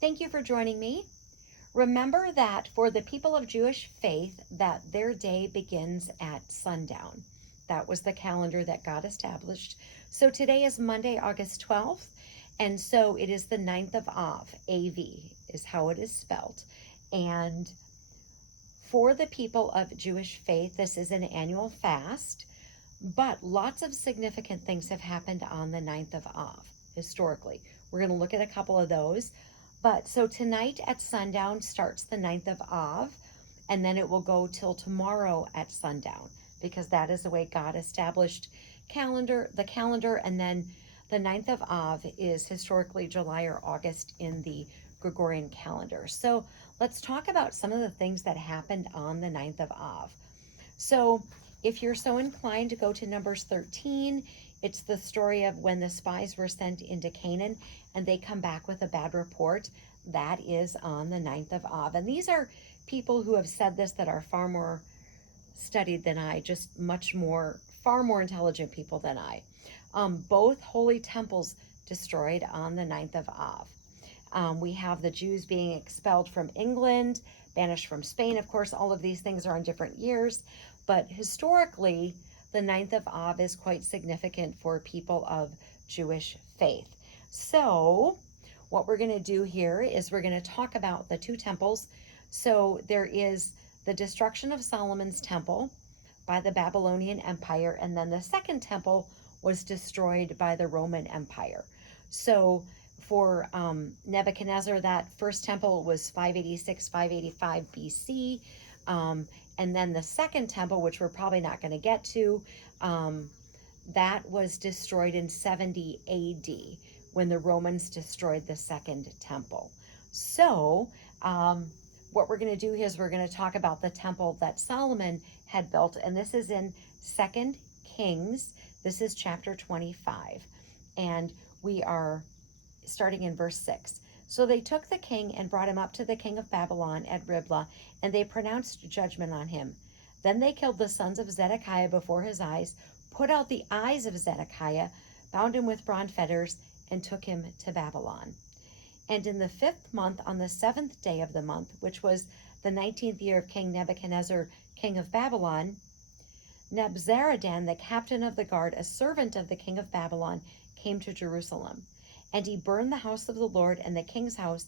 Thank you for joining me. Remember that for the people of Jewish faith, that their day begins at sundown. That was the calendar that God established. So today is Monday, August 12th, and so it is the 9th of Av. A-V is how it is spelled. And for the people of Jewish faith, this is an annual fast, but lots of significant things have happened on the 9th of Av historically. We're going to look at a couple of those. But so tonight at sundown starts the 9th of Av, and then it will go till tomorrow at sundown, because that is the way God established the calendar, and then the 9th of Av is historically July or August in the Gregorian calendar. So let's talk about some of the things that happened on the 9th of Av. So if you're so inclined to go to Numbers 13, it's the story of when the spies were sent into Canaan and they come back with a bad report. That is on the 9th of Av. And these are people who have said this that are far more studied than I, just far more intelligent people than I. Both holy temples destroyed on the 9th of Av. We have the Jews being expelled from England, banished from Spain. Of course, all of these things are on different years, but historically, the 9th of Av is quite significant for people of Jewish faith. So what we're going to do here is we're going to talk about the two temples. So there is the destruction of Solomon's temple by the Babylonian Empire, and then the second temple was destroyed by the Roman Empire. So for Nebuchadnezzar, that first temple was 586, 585 BC. And then the second temple, which we're probably not going to get to, that was destroyed in 70 AD when the Romans destroyed the second temple. So what we're going to do is we're going to talk about the temple that Solomon had built, and this is in 2 Kings. This is chapter 25, and we are starting in verse 6. So they took the king and brought him up to the king of Babylon at Riblah, and they pronounced judgment on him. Then they killed the sons of Zedekiah before his eyes, put out the eyes of Zedekiah, bound him with bronze fetters, and took him to Babylon. And in the 5th month, on the 7th day of the month, which was the 19th year of King Nebuchadnezzar, king of Babylon, Nebuzaradan, the captain of the guard, a servant of the king of Babylon, came to Jerusalem. And he burned the house of the Lord and the king's house,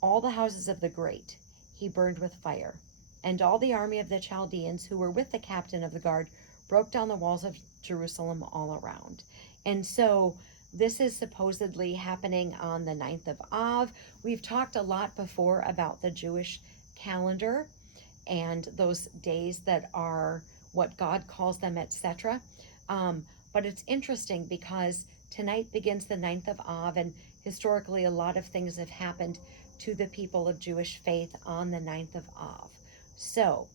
all the houses of the great, he burned with fire. And all the army of the Chaldeans who were with the captain of the guard broke down the walls of Jerusalem all around. And so this is supposedly happening on the 9th of Av. We've talked a lot before about the Jewish calendar and those days that are what God calls them, etc. But it's interesting because tonight begins the 9th of Av, and historically a lot of things have happened to the people of Jewish faith on the 9th of Av. So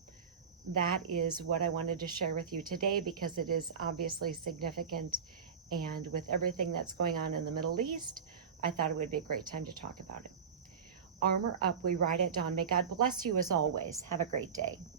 that is what I wanted to share with you today, because it is obviously significant, and with everything that's going on in the Middle East, I thought it would be a great time to talk about it. Armor up, we ride at dawn. May God bless you as always. Have a great day.